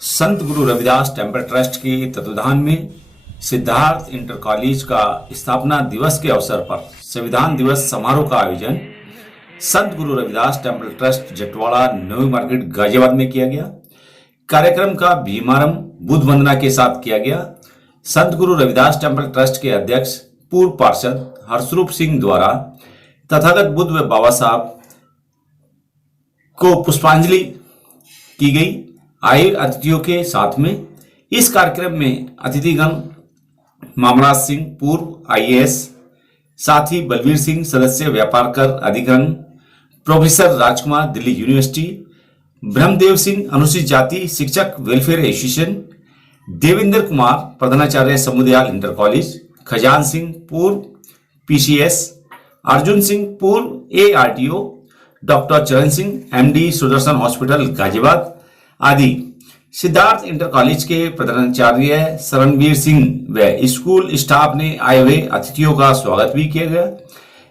संत Guru Ravidas temple trust के तत्वाधान में सिद्धार्थ इंटर कॉलेज का स्थापना दिवस के अवसर पर संविधान दिवस समारोह का आयोजन संत गुरु रविदास टेम्पल ट्रस्ट जटवाड़ा नवी मार्केट गाजियाबाद में किया गया। कार्यक्रम का भीमारंभ बुद्ध वंदना के साथ किया गया। संत गुरु रविदास टेम्पल ट्रस्ट के अध्यक्ष पूर्व पार्षद हर्षरूप सिंह द्वारा तथागत बुद्ध व बाबा साहब को पुष्पांजलि की गई। आए अतिथियों के साथ में इस कार्यक्रम में अतिथिगण मामराज सिंह पूर्व आईएएस, साथी बलवीर सिंह सदस्य व्यापार कर अधिकरण, प्रोफेसर राजकुमार दिल्ली यूनिवर्सिटी, ब्रह्मदेव सिंह अनुसूचित जाति शिक्षक वेलफेयर एसोसिएशन, देवेंद्र कुमार प्रधानाचार्य समुदाय इंटर कॉलेज, खजान सिंह पूर्व पीसीएस, अर्जुन सिंह पूर्व एआरटीओ, डॉक्टर चरण सिंह एमडी सुदर्शन हॉस्पिटल गाजियाबाद आदि सिद्धार्थ इंटर कॉलेज के प्रधानाचार्य शरणवीर सिंह व स्कूल स्टाफ ने आए हुए अतिथियों का स्वागत भी किया गया।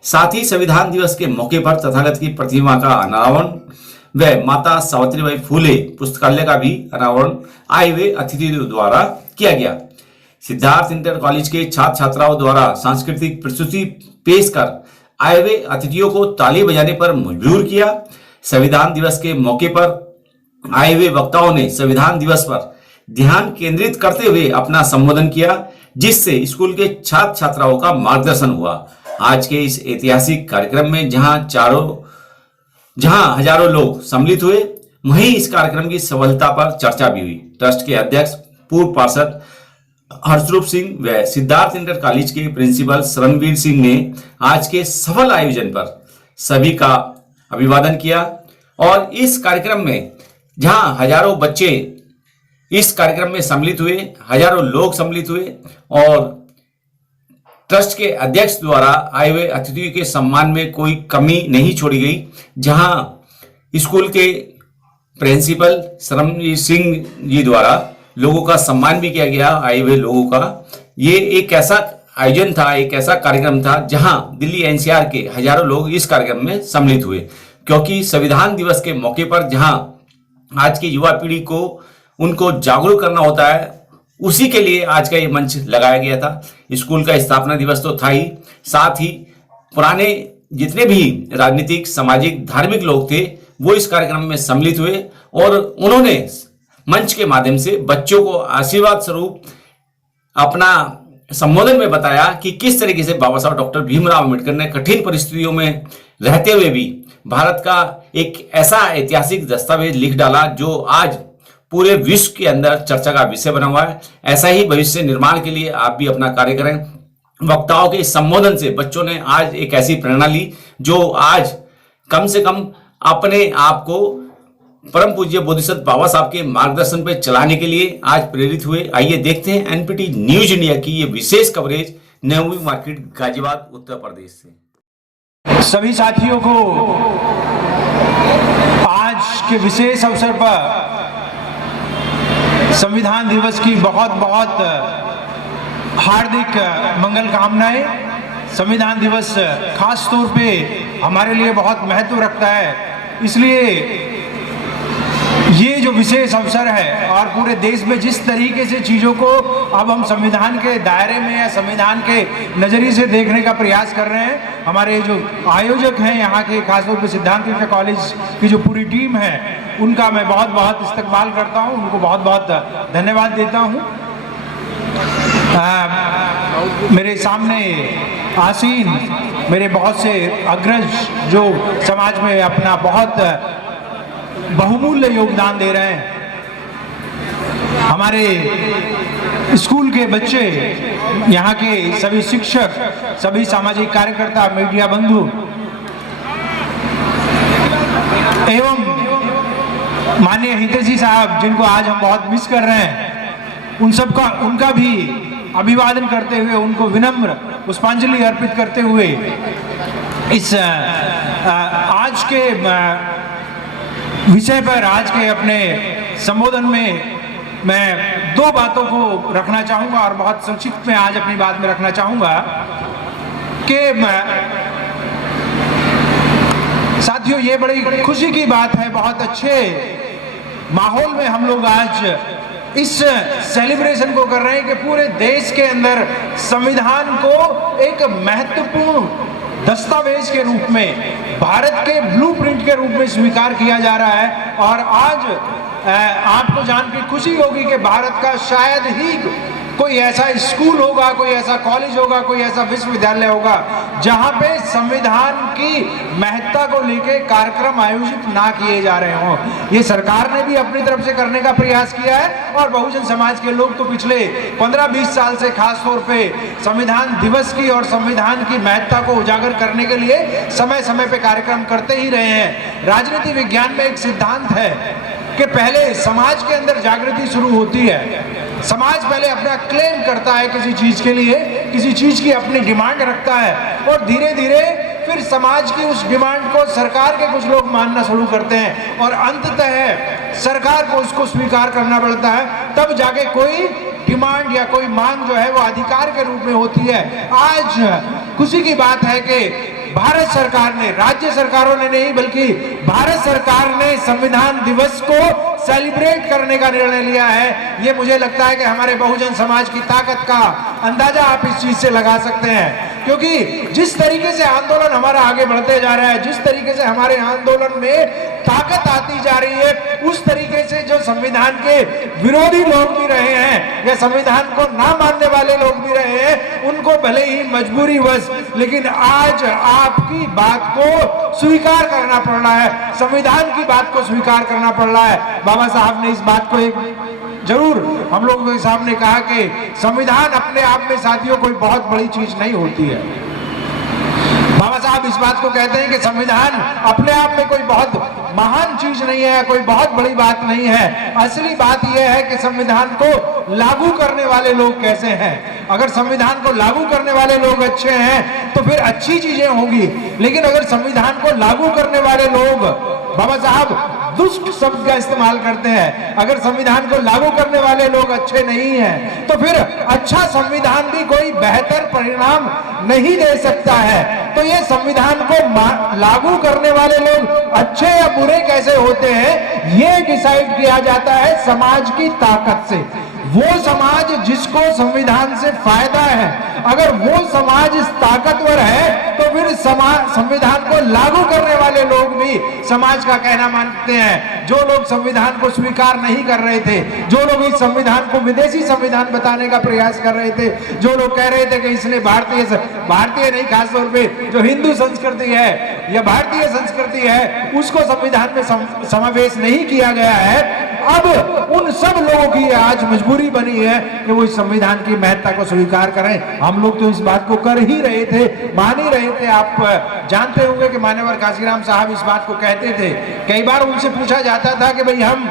साथ ही संविधान दिवस के मौके पर तथागत की प्रतिमा का अनावरण व माता सावित्रीबाई फूले पुस्तकालय का भी अनावरण आए हुए अतिथियों द्वारा किया गया। सिद्धार्थ इंटर कॉलेज के छात्र छात्राओं द्वारा सांस्कृतिक प्रस्तुति पेश कर आए हुए अतिथियों को ताली बजाने पर मजबूर किया। संविधान दिवस के मौके पर आए हुए वक्ताओं ने संविधान दिवस पर ध्यान केंद्रित करते हुए अपना संबोधन किया, जिससे स्कूल के छात्र छात्राओं का मार्गदर्शन हुआ। आज के इस ऐतिहासिक कार्यक्रम में जहां हजारों लोग सम्मिलित हुए, वहीं इस कार्यक्रम की सफलता पर चर्चा भी हुई। ट्रस्ट के अध्यक्ष पूर्व पार्षद हर्षरूप सिंह व सिद्धार्थ इंटर कॉलेज के प्रिंसिपल शरणवीर सिंह ने आज के सफल आयोजन पर सभी का अभिवादन किया और इस कार्यक्रम में जहां हजारों बच्चे इस कार्यक्रम में सम्मिलित हुए, हजारों लोग सम्मिलित हुए और ट्रस्ट के अध्यक्ष द्वारा आए हुए अतिथियों के सम्मान में कोई कमी नहीं छोड़ी गई। जहां स्कूल के प्रिंसिपल शरणवीर सिंह जी द्वारा लोगों का सम्मान भी किया गया। आए हुए लोगों का ये एक ऐसा आयोजन था, एक ऐसा कार्यक्रम था जहां दिल्ली एनसीआर के हजारों लोग इस कार्यक्रम में सम्मिलित हुए, क्योंकि संविधान दिवस के मौके पर जहां आज की युवा पीढ़ी को उनको जागरूक करना होता है, उसी के लिए आज का ये मंच लगाया गया था। स्कूल का स्थापना दिवस तो था ही, साथ ही पुराने जितने भी राजनीतिक, सामाजिक, धार्मिक लोग थे वो इस कार्यक्रम में सम्मिलित हुए और उन्होंने मंच के माध्यम से बच्चों को आशीर्वाद स्वरूप अपना संबोधन में बताया कि किस तरीके से बाबा साहब डॉक्टर भीमराव अम्बेडकर ने कठिन परिस्थितियों में रहते हुए भी भारत का एक ऐसा ऐतिहासिक दस्तावेज लिख डाला जो आज पूरे विश्व के अंदर चर्चा का विषय बना हुआ है। ऐसा ही भविष्य निर्माण के लिए आप भी अपना कार्य करें। वक्ताओं के संबोधन से बच्चों ने आज एक ऐसी प्रेरणा ली जो आज कम से कम अपने आप को परम पूज्य बोधिसत्व बाबा साहब के मार्गदर्शन पर चलाने के लिए आज प्रेरित हुए। आइए देखते हैं एनपीटी न्यूज इंडिया की ये विशेष कवरेज नवी मार्केट गाजियाबाद उत्तर प्रदेश से। सभी साथियों को आज के विशेष अवसर पर संविधान दिवस की बहुत बहुत हार्दिक मंगल कामनाएं। संविधान दिवस खास तौर पे हमारे लिए बहुत महत्व रखता है, इसलिए ये जो विशेष अवसर है और पूरे देश में जिस तरीके से चीज़ों को अब हम संविधान के दायरे में या संविधान के नज़रिए से देखने का प्रयास कर रहे हैं, हमारे जो आयोजक हैं यहाँ के, खासतौर पर सिद्धार्थ इंटर कॉलेज की जो पूरी टीम है, उनका मैं बहुत बहुत इस्तकबाल करता हूँ, उनको बहुत बहुत धन्यवाद देता हूँ। मेरे सामने आसीन मेरे बहुत से अग्रज जो समाज में अपना बहुत बहुमूल्य योगदान दे रहे हैं, हमारे स्कूल के बच्चे, यहाँ के सभी शिक्षक, सभी सामाजिक कार्यकर्ता, मीडिया बंधु एवं माननीय हितेशी साहब जिनको आज हम बहुत मिस कर रहे हैं, उनका भी अभिवादन करते हुए, उनको विनम्र पुष्पांजलि अर्पित करते हुए इस आज के विषय पर, आज के अपने संबोधन में मैं दो बातों को रखना चाहूँगा और बहुत संक्षिप्त में आज अपनी बात में रखना चाहूँगा कि साथियों ये बड़ी खुशी की बात है, बहुत अच्छे माहौल में हम लोग आज इस सेलिब्रेशन को कर रहे हैं कि पूरे देश के अंदर संविधान को एक महत्वपूर्ण दस्तावेज के रूप में, भारत के ब्लूप्रिंट के रूप में स्वीकार किया जा रहा है। और आज आपको जान के खुशी होगी कि भारत का शायद ही कोई ऐसा स्कूल होगा, कोई ऐसा कॉलेज होगा, कोई ऐसा विश्वविद्यालय होगा जहां पे संविधान की महत्ता को लेकर कार्यक्रम आयोजित ना किए जा रहे हों। ये सरकार ने भी अपनी तरफ से करने का प्रयास किया है और बहुजन समाज के लोग तो पिछले 15-20 साल से खास तौर पे संविधान दिवस की और संविधान की महत्ता को उजागर करने के लिए समय समय पे कार्यक्रम करते ही रहे हैं। राजनीति विज्ञान में एक सिद्धांत है कि पहले समाज के अंदर जागृति शुरू होती है। समाज पहले अपना क्लेम करता है किसी चीज के लिए, किसी चीज की अपनी डिमांड रखता है और धीरे धीरे फिर समाज की उस डिमांड को सरकार के कुछ लोग मानना शुरू करते हैं और अंततः सरकार को उसको स्वीकार करना पड़ता है। तब जाके कोई डिमांड या कोई मांग जो है वो अधिकार के रूप में होती है। आज खुशी की बात है कि भारत सरकार ने, राज्य सरकारों ने नहीं बल्कि भारत सरकार ने संविधान दिवस को सेलिब्रेट करने का निर्णय लिया है। ये मुझे लगता है कि हमारे बहुजन समाज की ताकत का अंदाजा आप इस चीज से लगा सकते हैं, क्योंकि जिस तरीके से आंदोलन हमारा आगे बढ़ते जा रहा है, जिस तरीके से हमारे आंदोलन में ताकत आती जा रही है, उस तरीके से जो संविधान के विरोधी लोग भी रहे हैं या संविधान को ना मानने वाले लोग भी रहे हैं, उनको भले ही मजबूरीवश लेकिन आज आपकी बात को स्वीकार करना पड़ रहा है, संविधान की बात को स्वीकार करना पड़ रहा है। बाबा साहब ने इस बात को एक जरूर हम लोगों के सामने कहा कि संविधान अपने आप में साथियों कोई बहुत बड़ी चीज नहीं होती है। बाबा साहब इस बात को कहते हैं कि संविधान अपने आप में कोई बहुत महान चीज नहीं है, कोई बहुत बड़ी बात नहीं है। असली बात यह है कि संविधान को लागू करने वाले लोग कैसे हैं। अगर संविधान को लागू करने वाले लोग अच्छे हैं तो फिर अच्छी चीजें होंगी, लेकिन अगर संविधान को लागू करने वाले लोग, बाबा साहब दुष्ट शब्द का इस्तेमाल करते हैं, अगर संविधान को लागू करने वाले लोग अच्छे नहीं हैं तो फिर अच्छा संविधान भी कोई बेहतर परिणाम नहीं दे सकता है। तो ये संविधान को लागू करने वाले लोग अच्छे या बुरे कैसे होते हैं, ये डिसाइड किया जाता है समाज की ताकत से। वो समाज जिसको संविधान से फायदा है, अगर वो समाज ताकतवर है तो फिर संविधान को लागू करने वाले लोग भी समाज का कहना मानते हैं। जो लोग संविधान को स्वीकार नहीं कर रहे थे, जो लोग इस संविधान को विदेशी संविधान बताने का प्रयास कर रहे थे, जो लोग कह रहे थे कि इसने भारतीय नहीं, खासतौर पे जो हिंदू संस्कृति है या भारतीय संस्कृति है उसको संविधान में समावेश नहीं किया गया है, अब उन सब लोगों की आज मजबूरी बनी है कि वो इस संविधान की महत्ता को स्वीकार करें। हम लोग तो इस बात को कर ही रहे थे, मान ही रहे थे। आप जानते होंगे कि मान्यवर काशीराम साहब इस बात को कहते थे। कई बार उनसे पूछा जाता था कि भाई हम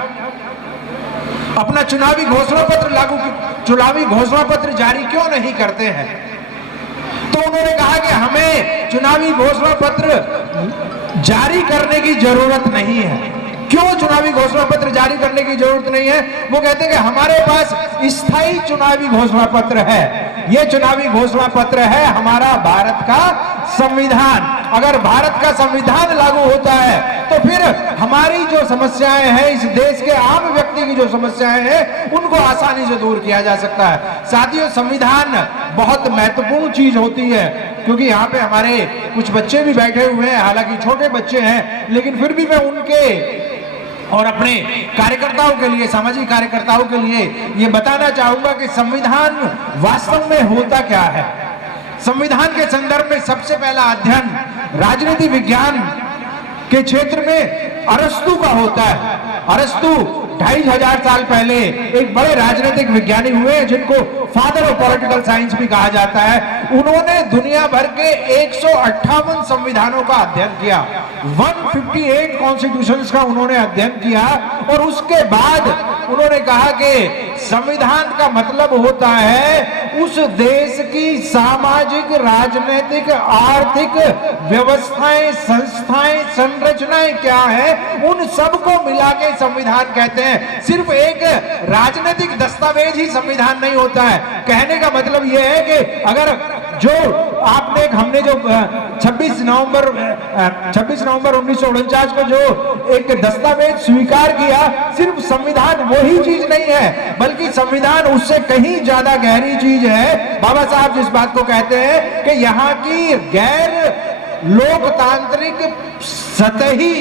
अपना चुनावी घोषणा पत्र जारी क्यों नहीं करते हैं, तो उन्होंने कहा कि हमें चुनावी घोषणा पत्र जारी करने की जरूरत नहीं है। क्यों चुनावी घोषणा पत्र जारी करने की जरूरत नहीं है? वो कहते हैं कि हमारे पास स्थायी चुनावी घोषणा पत्र है। ये चुनावी घोषणा पत्र है हमारा भारत का संविधान। अगर भारत का संविधान लागू होता है तो फिर हमारी जो समस्याएं हैं, इस देश के आम व्यक्ति की जो समस्याएं हैं, उनको आसानी से दूर किया जा सकता है। साथियों, संविधान बहुत महत्वपूर्ण चीज होती है, क्योंकि यहाँ पे हमारे कुछ बच्चे भी बैठे हुए हैं, हालांकि छोटे बच्चे हैं, लेकिन फिर भी मैं उनके और अपने कार्यकर्ताओं के लिए, सामाजिक कार्यकर्ताओं के लिए ये बताना चाहूंगा कि संविधान वास्तव में होता क्या है। संविधान के संदर्भ में सबसे पहला अध्ययन राजनीति विज्ञान के क्षेत्र में अरस्तु का होता है। अरस्तु 2500 साल पहले एक बड़े राजनीतिक विज्ञानी हुए जिनको फादर ऑफ पॉलिटिकल साइंस भी कहा जाता है। उन्होंने दुनिया भर के 158 संविधानों का अध्ययन किया, 158 कॉन्स्टिट्यूशंस का उन्होंने अध्ययन किया और उसके बाद उन्होंने कहा कि संविधान का मतलब होता है उस देश की सामाजिक, राजनीतिक, आर्थिक व्यवस्थाएं, संस्थाएं, संरचनाएं क्या है, उन सबको मिला के संविधान कहते हैं। सिर्फ एक राजनीतिक दस्तावेज ही संविधान नहीं होता है। कहने का मतलब यह है कि अगर जो हमने जो 26 नवंबर 1949 को जो एक दस्तावेज स्वीकार किया, सिर्फ संविधान वही चीज नहीं है, बल्कि संविधान उससे कहीं ज्यादा गहरी चीज है। बाबा साहब जिस बात को कहते हैं कि यहाँ की गैर लोकतांत्रिक सतही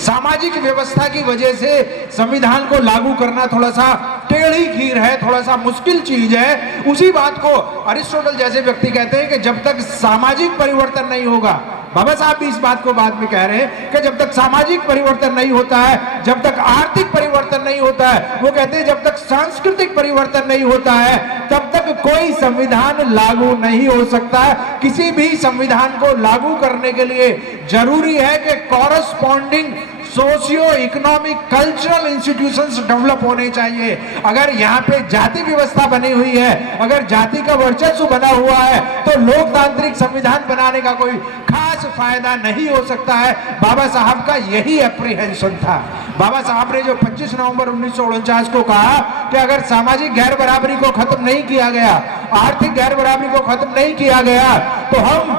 सामाजिक व्यवस्था की वजह से संविधान को लागू करना थोड़ा सा टेढ़ी खीर है, थोड़ा सा मुश्किल चीज है। उसी बात को अरिस्टोटल जैसे व्यक्ति कहते हैं कि जब तक सामाजिक परिवर्तन नहीं होगा, बाबा साहब भी इस बात को बाद में कह रहे हैं कि जब तक सामाजिक परिवर्तन नहीं होता है, जब तक आर्थिक परिवर्तन नहीं होता है, वो कहते हैं जब तक सांस्कृतिक परिवर्तन नहीं होता है, तब तक कोई संविधान लागू नहीं हो सकता है। किसी भी संविधान को लागू करने के लिए जरूरी है कि corresponding socio economic cultural institutions develop होने चाहिए। अगर यहाँ पे जाति व्यवस्था बनी हुई है, अगर जाति का वर्चस्व बना हुआ है, तो लोकतांत्रिक संविधान बनाने का कोई खास फायदा नहीं हो सकता है। बाबा साहब का यही एप्रीहेंशन था। बाबा साहब ने जो 25 नवंबर 1949 को कहा कि अगर सामाजिक गैर बराबरी को खत्म नहीं किया गया, आर्थिक गैर बराबरी को खत्म नहीं किया गया, तो हम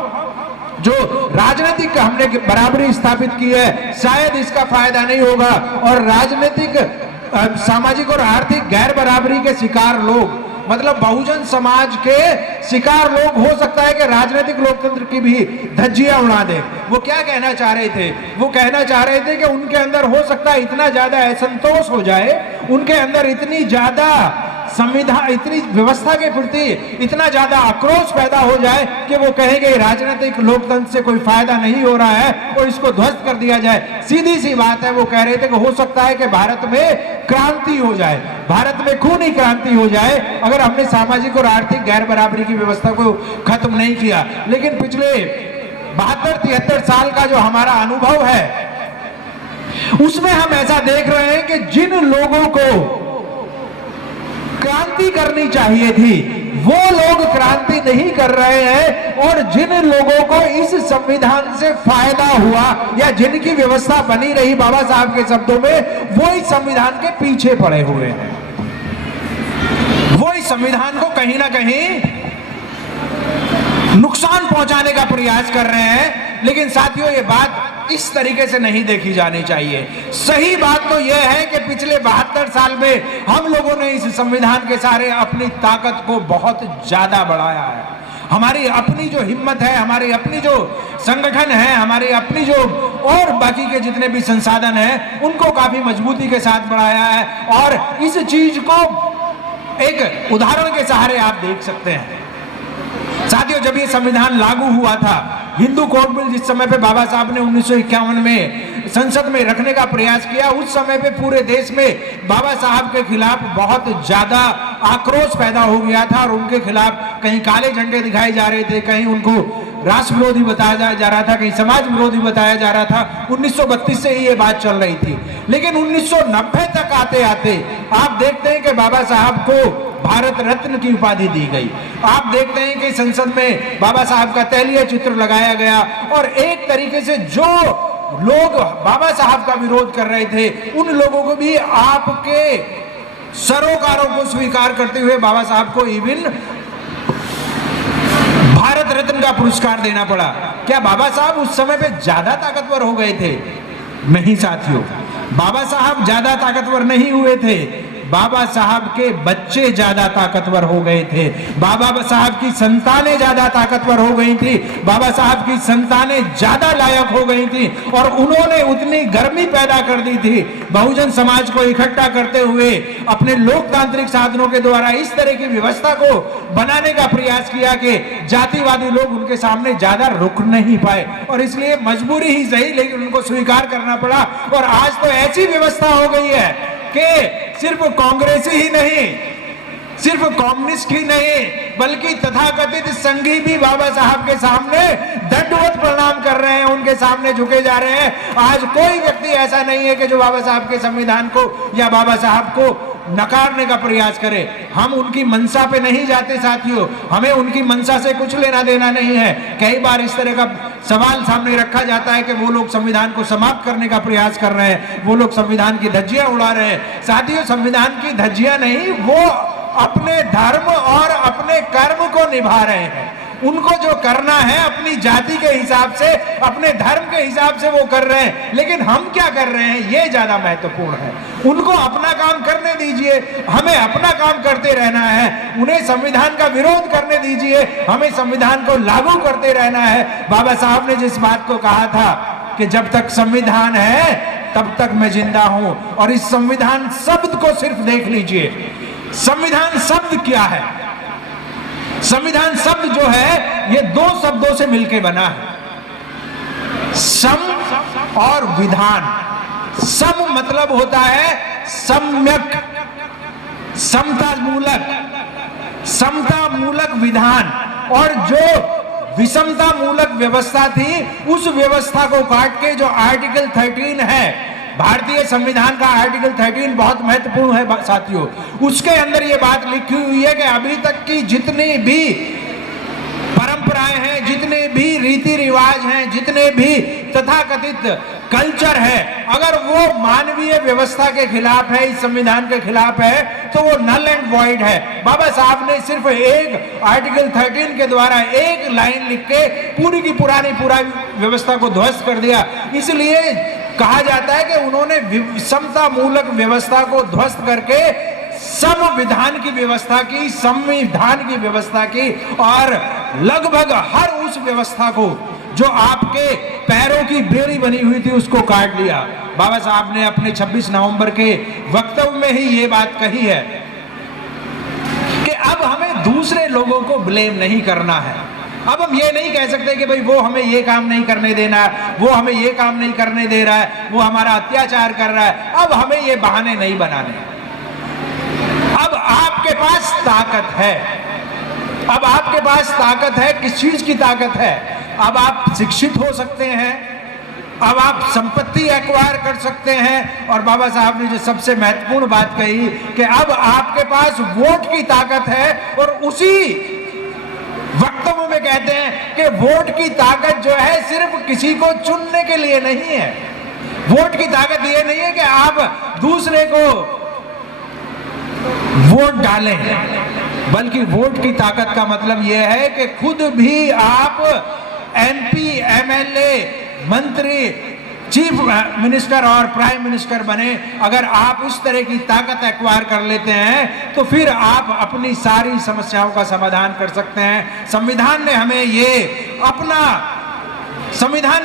जो राजनीतिक हमने बराबरी स्थापित की है, शायद इसका फायदा नहीं होगा। और राजनीतिक सामाजिक और आर्थिक गैर बराबरी के शिकार लोग, मतलब बहुजन समाज के शिकार लोग, हो सकता है कि राजनीतिक लोकतंत्र की भी धज्जियां उड़ा दे। वो क्या कहना चाह रहे थे? वो कहना चाह रहे थे कि उनके अंदर हो सकता है इतना ज्यादा असंतोष हो जाए, उनके अंदर इतनी ज्यादा संविधान, इतनी व्यवस्था के प्रति इतना ज्यादा आक्रोश पैदा हो जाए कि वो कहेंगे राजनीतिक लोकतंत्र से कोई फायदा नहीं हो रहा है और इसको ध्वस्त कर दिया जाए। सीधी सी बात है, वो कह रहे थे कि हो सकता है कि भारत में क्रांति हो जाए, भारत में खूनी क्रांति हो जाए, अगर हमने सामाजिक और आर्थिक गैर बराबरी की व्यवस्था को खत्म नहीं किया। लेकिन पिछले 72-73 साल का जो हमारा अनुभव है, उसमें हम ऐसा देख रहे हैं कि जिन लोगों को क्रांति करनी चाहिए थी, वो लोग क्रांति नहीं कर रहे हैं, और जिन लोगों को इस संविधान से फायदा हुआ या जिनकी व्यवस्था बनी रही बाबा साहब के शब्दों में, वो इस संविधान के पीछे पड़े हुए हैं। वो इस संविधान को कहीं ना कहीं नुकसान पहुंचाने का प्रयास कर रहे हैं। लेकिन साथियों, ये बात इस तरीके से नहीं देखी जानी चाहिए। सही बात तो यह है कि पिछले 72 साल में हम लोगों ने इस संविधान के सारे अपनी ताकत को बहुत ज्यादा बढ़ाया है। हमारी अपनी जो हिम्मत है, हमारी अपनी जो संगठन है, हमारी अपनी जो और बाकी के जितने भी संसाधन हैं, उनको काफी मजबूती के साथ बढ़ाया है। और इस चीज को एक उदाहरण के सहारे आप देख सकते हैं। साथियों, जब ये संविधान लागू हुआ था, हिंदू कोड बिल जिस समय पे बाबा साहब ने 1951 में संसद में रखने का प्रयास किया, उस समय पे पूरे देश में बाबा साहब के खिलाफ बहुत ज्यादा आक्रोश पैदा हो गया था और उनके खिलाफ कहीं काले झंडे दिखाए जा रहे थे, कहीं उनको राष्ट्र विरोधी बताया जा रहा था, कहीं समाज विरोधी बताया जा रहा था। 1932 से ही ये बात चल रही थी। लेकिन 1990 तक आते आते आप देखते हैं कि बाबा साहब को भारत रत्न की उपाधि दी गई। आप देखते हैं कि संसद में बाबा साहब का तैलीय चित्र लगाया गया और एक तरीके से जो लोग बाबा साहब का विरोध कर रहे थे, उन लोगों को भी आपके सरोकारों को स्वीकार करते हुए बाबा साहब को इवन भारत रत्न का पुरस्कार देना पड़ा। क्या बाबा साहब उस समय पे ज्यादा ताकतवर हो गए थे? नहीं साथियों, बाबा साहब ज्यादा ताकतवर नहीं हुए थे, बाबा साहब के बच्चे ज्यादा ताकतवर हो गए थे, बाबा साहब की संतानें ज्यादा ताकतवर हो गई थी, बाबा साहब की संतानें ज्यादा लायक हो गई थी और उन्होंने उतनी गर्मी पैदा कर दी थी। बहुजन समाज को इकट्ठा करते हुए अपने लोकतांत्रिक साधनों के द्वारा इस तरह की व्यवस्था को बनाने का प्रयास किया कि जातिवादी लोग उनके सामने ज्यादा रुक नहीं पाए और इसलिए मजबूरी ही सही लेकिन उनको स्वीकार करना पड़ा। और आज तो ऐसी व्यवस्था हो गई है कि सिर्फ कांग्रेस ही नहीं, सिर्फ कम्युनिस्ट ही नहीं, बल्कि तथाकथित संघी भी बाबा साहब के सामने दंडवत प्रणाम कर रहे हैं, उनके सामने झुके जा रहे हैं। आज कोई व्यक्ति ऐसा नहीं है कि जो बाबा साहब के संविधान को या बाबा साहब को नकारने का प्रयास करे। हम उनकी मंशा पे नहीं जाते साथियों, हमें उनकी मंशा से कुछ लेना देना नहीं है। कई बार इस तरह का सवाल सामने रखा जाता है कि वो लोग संविधान को समाप्त करने का प्रयास कर रहे हैं, वो लोग संविधान की धज्जियां उड़ा रहे हैं। साथियों, संविधान की धज्जियां नहीं, वो अपने धर्म और अपने कर्म को निभा रहे हैं। उनको जो करना है अपनी जाति के हिसाब से, अपने धर्म के हिसाब से वो कर रहे हैं, लेकिन हम क्या कर रहे हैं ये ज्यादा महत्वपूर्ण है। उनको अपना काम करने दीजिए, हमें अपना काम करते रहना है। उन्हें संविधान का विरोध करने दीजिए, हमें संविधान को लागू करते रहना है। बाबा साहब ने जिस बात को कहा था कि जब तक संविधान है तब तक मैं जिंदा हूं, और इस संविधान शब्द को सिर्फ देख लीजिए। संविधान शब्द क्या है? संविधान शब्द जो है ये दो शब्दों से मिलकर बना है, सम और विधान। सम मतलब होता है सम्यक, समता मूलक विधान, और जो विषमता मूलक व्यवस्था थी उस व्यवस्था को काट के जो आर्टिकल 13 है, भारतीय संविधान का आर्टिकल 13 बहुत महत्वपूर्ण है साथियों। उसके अंदर ये बात लिखी हुई है कि अभी तक की जितनी भी परंपराएं हैं, जितने भी रीति रिवाज हैं, जितने भी तथाकथित कल्चर है, अगर वो मानवीय व्यवस्था के खिलाफ है, इस संविधान के खिलाफ है, तो वो नल एंड वॉइड है। बाबा साहब ने सिर्फ एक आर्टिकल 13 के द्वारा एक लाइन लिख के पूरी की पूरा व्यवस्था को ध्वस्त कर दिया। इसलिए कहा जाता है कि उन्होंने समता मूलक व्यवस्था को ध्वस्त करके संविधान की व्यवस्था की, संविधान की व्यवस्था की, और लगभग हर उस व्यवस्था को जो आपके पैरों की बेड़ी बनी हुई थी उसको काट दिया। बाबा साहब ने अपने 26 नवंबर के वक्तव्य में ही ये बात कही है कि अब हमें दूसरे लोगों को ब्लेम नहीं करना है। अब हम ये नहीं कह सकते कि भाई वो हमें ये काम नहीं करने देना है, वो हमें ये काम नहीं करने दे रहा है, वो हमारा अत्याचार कर रहा है। अब हमें ये बहाने नहीं बनाने। अब आपके पास ताकत है, अब आपके पास ताकत है। किस चीज की ताकत है? अब आप शिक्षित हो सकते हैं, अब आप संपत्ति एक्वायर कर सकते हैं, और बाबा साहब ने जो सबसे महत्वपूर्ण बात कही कि अब आपके पास वोट की ताकत है। और उसी वक्तव्य में कहते हैं कि वोट की ताकत जो है सिर्फ किसी को चुनने के लिए नहीं है। वोट की ताकत ये नहीं है कि आप दूसरे को वोट डालें, बल्कि वोट की ताकत का मतलब यह है कि खुद भी आप MP, MLA, मंत्री, चीफ मिनिस्टर और प्राइम मिनिस्टर बने। अगर आप इस तरह की ताकत एक्वायर कर लेते हैं तो फिर आप अपनी सारी समस्याओं का समाधान कर सकते हैं। संविधान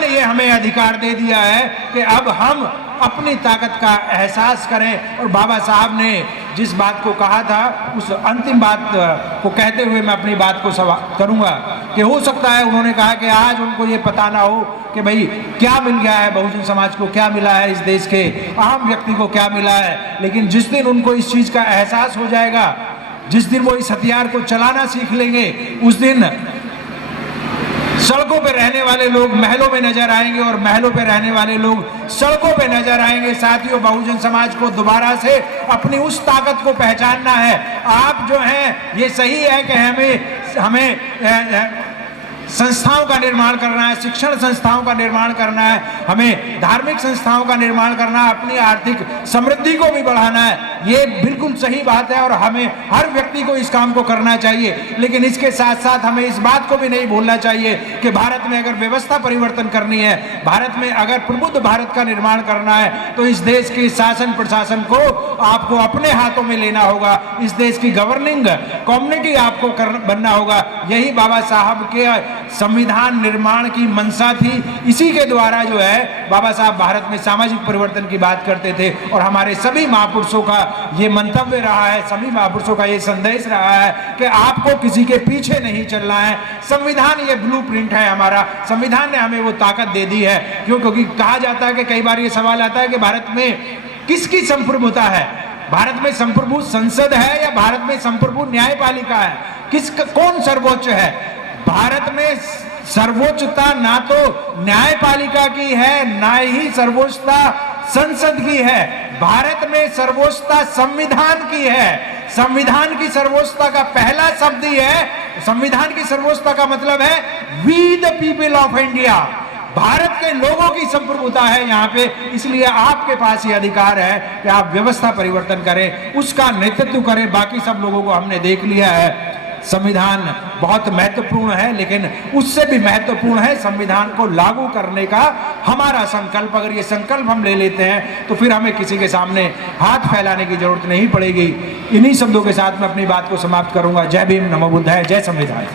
ने हमें अधिकार दे दिया है कि अब हम अपनी ताकत का एहसास करें। और बाबा साहब ने जिस बात को कहा था उस अंतिम बात को कहते हुए मैं अपनी बात को करूंगा कि हो सकता है उन्होंने कहा कि आज उनको ये पता ना हो कि भाई क्या मिल गया है, बहुजन समाज को क्या मिला है, इस देश के आम व्यक्ति को क्या मिला है, लेकिन जिस दिन उनको इस चीज का एहसास हो जाएगा, जिस दिन वो इस हथियार को चलाना सीख लेंगे, उस दिन सड़कों पे रहने वाले लोग महलों में नजर आएंगे और महलों पे रहने वाले लोग सड़कों पे नजर आएंगे। साथियों, बहुजन समाज को दोबारा से अपनी उस ताकत को पहचानना है। आप जो हैं, ये सही है कि हमें संस्थाओं का निर्माण करना है, शिक्षण संस्थाओं का निर्माण करना है, हमें धार्मिक संस्थाओं का निर्माण करना है, अपनी आर्थिक समृद्धि को भी बढ़ाना है। ये बिल्कुल सही बात है और हमें हर व्यक्ति को इस काम को करना चाहिए। लेकिन इसके साथ साथ हमें इस बात को भी नहीं भूलना चाहिए कि भारत में अगर व्यवस्था परिवर्तन करनी है, भारत में अगर प्रबुद्ध भारत का निर्माण करना है, तो इस देश के शासन प्रशासन को आपको अपने हाथों में लेना होगा। इस देश की गवर्निंग कम्युनिटी आपको बनना होगा। यही बाबा साहब के संविधान निर्माण की मंशा थी। इसी के द्वारा जो है बाबा साहब भारत में सामाजिक परिवर्तन की बात करते थे और हमारे सभी महापुरुषों का ये मंतव्य रहा है, सभी महापुरुषों का ये संदेश रहा है कि आपको किसी के पीछे नहीं चलना है। संविधान ये ब्लूप्रिंट है हमारा, संविधान ने हमें वो ताकत दे दी है। क्योंकि कहा जाता है कि कई बार ये सवाल आता है कि भारत में किसकी संप्रभुता है, भारत में संप्रभु संसद है या भारत में संप्रभु न्यायपालिका है, कौन सर्वोच्च है? भारत में सर्वोच्चता ना तो न्यायपालिका की है, ना ही सर्वोच्चता संसद की है। भारत में सर्वोच्चता संविधान की है। संविधान की सर्वोच्चता का पहला शब्द ही है, संविधान की सर्वोच्चता का मतलब है we the people of India, भारत के लोगों की संप्रभुता है यहाँ पे। इसलिए आपके पास ये अधिकार है कि आप व्यवस्था परिवर्तन करें, उसका नेतृत्व करें। बाकी सब लोगों को हमने देख लिया है। संविधान बहुत महत्वपूर्ण है, लेकिन उससे भी महत्वपूर्ण है संविधान को लागू करने का हमारा संकल्प। अगर ये संकल्प हम ले लेते हैं तो फिर हमें किसी के सामने हाथ फैलाने की जरूरत नहीं पड़ेगी। इन्हीं शब्दों के साथ मैं अपनी बात को समाप्त करूंगा। जय भीम, नमो बुद्धाय, जय संविधान।